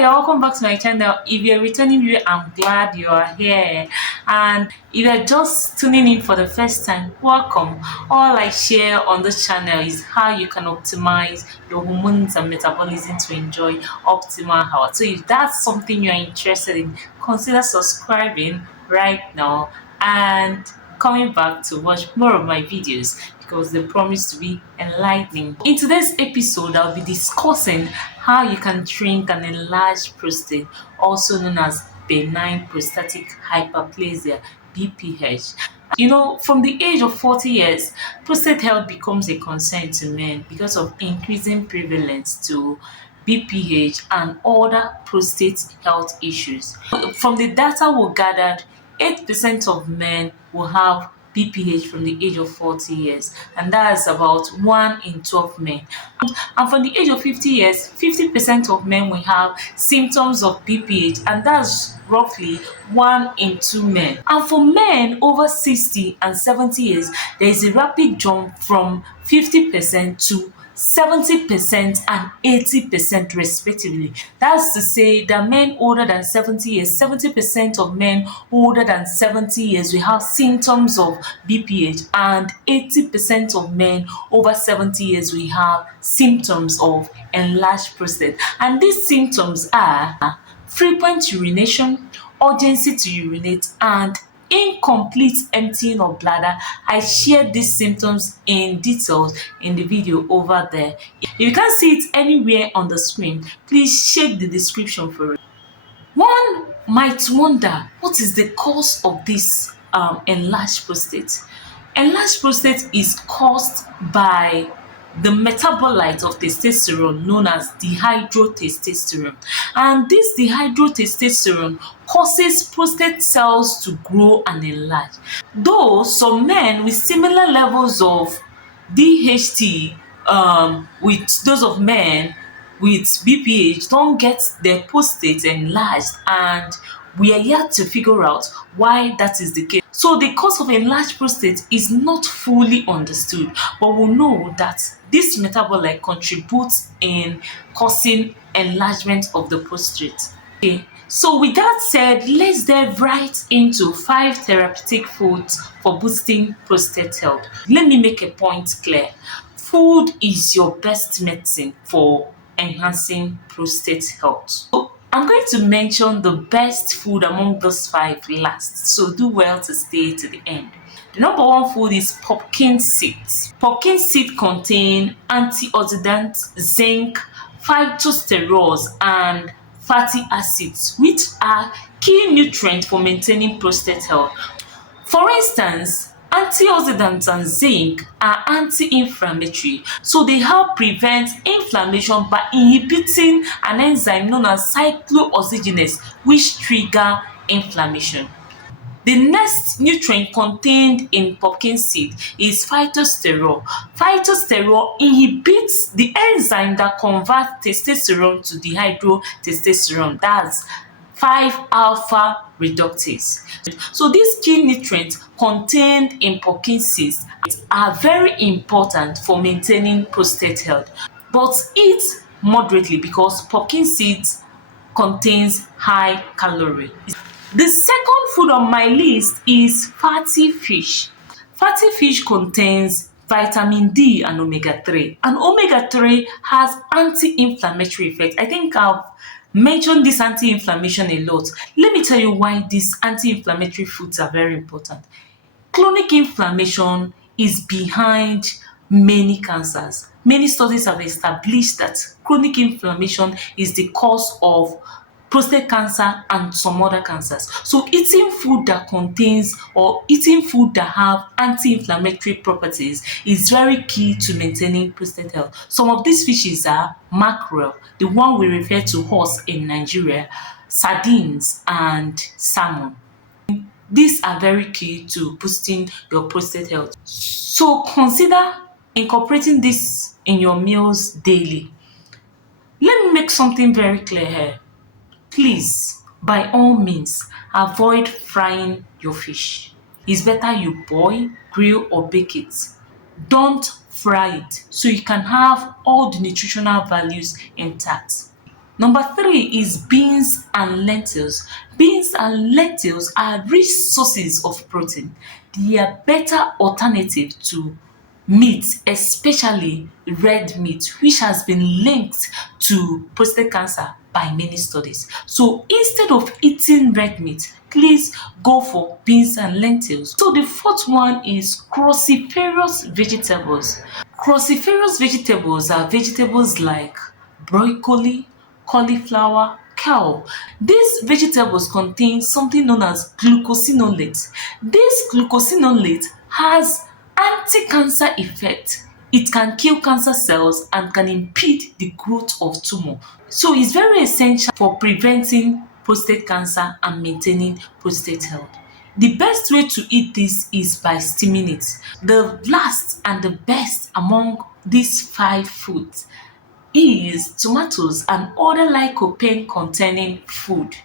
you're welcome back to my channel. If you're returning viewer, I'm glad you are here. And if you're just tuning in for the first time, welcome. All I share on this channel is how you can optimize your hormones and metabolism to enjoy optimal health. So if that's something you're interested in, consider subscribing right now and coming back to watch more of my videos because they promise to be enlightening. In today's episode, I'll be discussing how you can shrink an enlarged prostate, also known as benign prostatic hyperplasia, BPH. From the age of 40 years, prostate health becomes a concern to men because of increasing prevalence to BPH and other prostate health issues. From the data we gathered, 8% of men will have BPH from the age of 40 years, and that's about 1 in 12 men. And from the age of 50 years, 50% of men will have symptoms of BPH, and that's roughly 1 in 2 men. And for men over 60 and 70 years, there is a rapid jump from 50% to 70% and 80% respectively. That's to say that men older than 70 years, 70% of men older than 70 years will have symptoms of BPH, and 80% of men over 70 years will have symptoms of enlarged prostate. And these symptoms are frequent urination, urgency to urinate, and incomplete emptying of bladder. I shared these symptoms in details in the video over there. If you can't see it anywhere on the screen, please check the description for it. One might wonder, what is the cause of this enlarged prostate? Enlarged prostate is caused by the metabolite of testosterone known as dihydrotestosterone. And this dihydrotestosterone causes prostate cells to grow and enlarge. Though some men with similar levels of DHT with those of men with BPH don't get their prostate enlarged, and we are yet to figure out why that is the case. So the cause of enlarged prostate is not fully understood, but we know that this metabolite contributes in causing enlargement of the prostate. Okay. So with that said, let's dive right into 5 therapeutic foods for boosting prostate health. Let me make a point clear. Food is your best medicine for enhancing prostate health. So I'm going to mention the best food among those 5 last, so do well to stay to the end. The number 1 food is pumpkin seeds. Pumpkin seed contain antioxidants, zinc, phytosterols, and fatty acids, which are key nutrients for maintaining prostate health. For instance, antioxidants and zinc are anti-inflammatory, so they help prevent inflammation by inhibiting an enzyme known as cyclooxygenase, which trigger inflammation. The next nutrient contained in pumpkin seed is phytosterol. Phytosterol inhibits the enzyme that converts testosterone to dihydrotestosterone, that's 5-alpha reductase. So these key nutrients contained in pumpkin seeds are very important for maintaining prostate health, but eat moderately because pumpkin seeds contains high calorie. The second food on my list is fatty fish. Fatty fish contains vitamin D and omega-3, and omega-3 has anti-inflammatory effect. I think I've mentioned this anti-inflammation a lot. Let me tell you why these anti-inflammatory foods are very important. Chronic inflammation is behind many cancers. Many studies have established that chronic inflammation is the cause of prostate cancer and some other cancers. So eating food that contains or eating food that have anti-inflammatory properties is very key to maintaining prostate health. Some of these fishes are mackerel, the one we refer to as in Nigeria, sardines, and salmon. These are very key to boosting your prostate health. So consider incorporating this in your meals daily. Let me make something very clear here. Please, by all means, avoid frying your fish. It's better you boil, grill, or bake it. Don't fry it so you can have all the nutritional values intact. Number three is beans and lentils. Beans and lentils are rich sources of protein. They are better alternative to meat, especially red meat, which has been linked to prostate cancer by many studies. So instead of eating red meat, please go for beans and lentils. So the fourth one is cruciferous vegetables. Cruciferous vegetables are vegetables like broccoli, cauliflower, kale. These vegetables contain something known as glucosinolates. This glucosinolate has anti-cancer effect. It can kill cancer cells and can impede the growth of tumor. So it's very essential for preventing prostate cancer and maintaining prostate health. The best way to eat this is by steaming it. The last and the best among these five foods is tomatoes and other lycopene containing food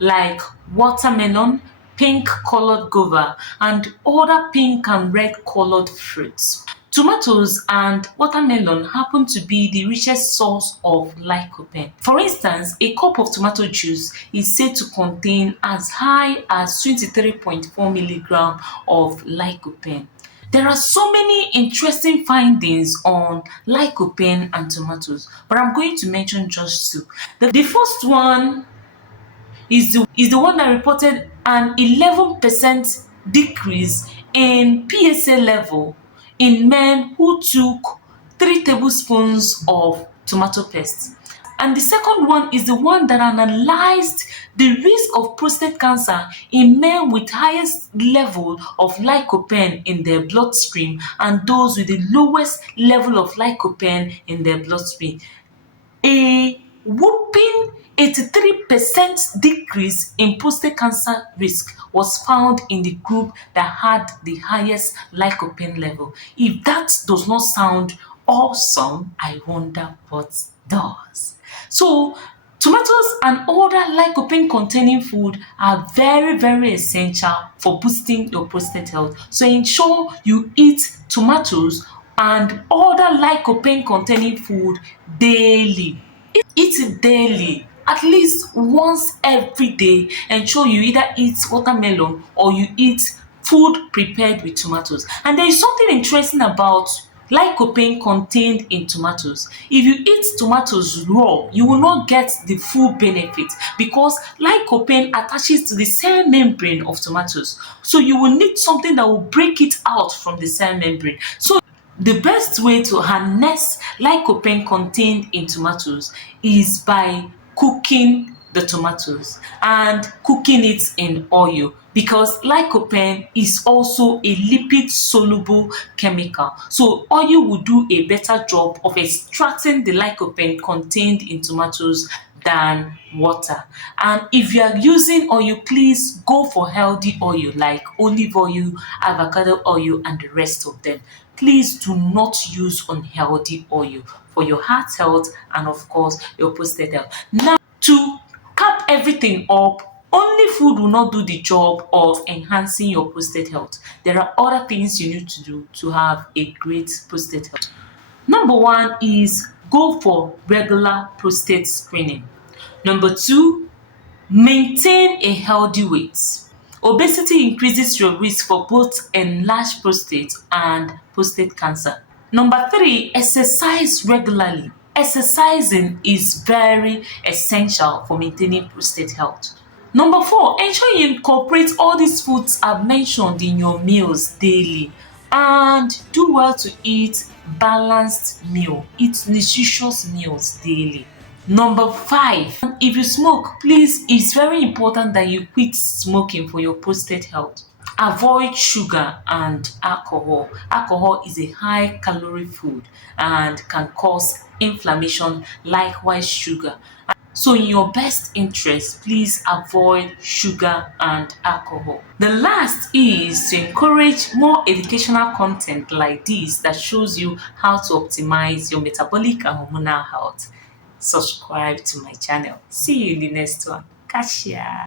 like watermelon, pink colored guava, and other pink and red colored fruits. Tomatoes and watermelon happen to be the richest source of lycopene. For instance, a cup of tomato juice is said to contain as high as 23.4 milligrams of lycopene. There are so many interesting findings on lycopene and tomatoes, but I'm going to mention just two. The first one is the one that reported an 11% decrease in PSA level in men who took 3 tablespoons of tomato paste. And the second one is the one that analyzed the risk of prostate cancer in men with highest level of lycopene in their bloodstream and those with the lowest level of lycopene in their bloodstream. A whopping 83% decrease in prostate cancer risk was found in the group that had the highest lycopene level. If that does not sound awesome, I wonder what does. So tomatoes and other lycopene containing food are very essential for boosting your prostate health. So ensure you eat tomatoes and other lycopene containing food daily. Eat it daily, at least once every day. Ensure you either eat watermelon or you eat food prepared with tomatoes. And there is something interesting about lycopene contained in tomatoes. If you eat tomatoes raw, you will not get the full benefit because lycopene attaches to the cell membrane of tomatoes. So you will need something that will break it out from the cell membrane. So the best way to harness lycopene contained in tomatoes is by cooking the tomatoes and cooking it in oil, because lycopene is also a lipid soluble chemical. So oil will do a better job of extracting the lycopene contained in tomatoes than water. And if you are using oil, please go for healthy oil like olive oil, avocado oil, and the rest of them. Please do not use unhealthy oil for your heart health and of course your prostate health. Now, to cap everything up, only food will not do the job of enhancing your prostate health. There are other things you need to do to have a great prostate health. Number one is go for regular prostate screening. Number two, maintain a healthy weight. Obesity increases your risk for both enlarged prostate and prostate cancer. Number three, exercise regularly. Exercising is very essential for maintaining prostate health. Number four, ensure you incorporate all these foods I've mentioned in your meals daily, and do well to eat balanced meal. Eat nutritious meals daily. Number five, if you smoke, please, it's very important that you quit smoking for your prostate health. Avoid sugar and alcohol. Alcohol is a high calorie food and can cause inflammation, likewise sugar. So in your best interest, please avoid sugar and alcohol. The last is to encourage more educational content like this that shows you how to optimize your metabolic and hormonal health. Subscribe to my channel. See you in the next one. Catch ya.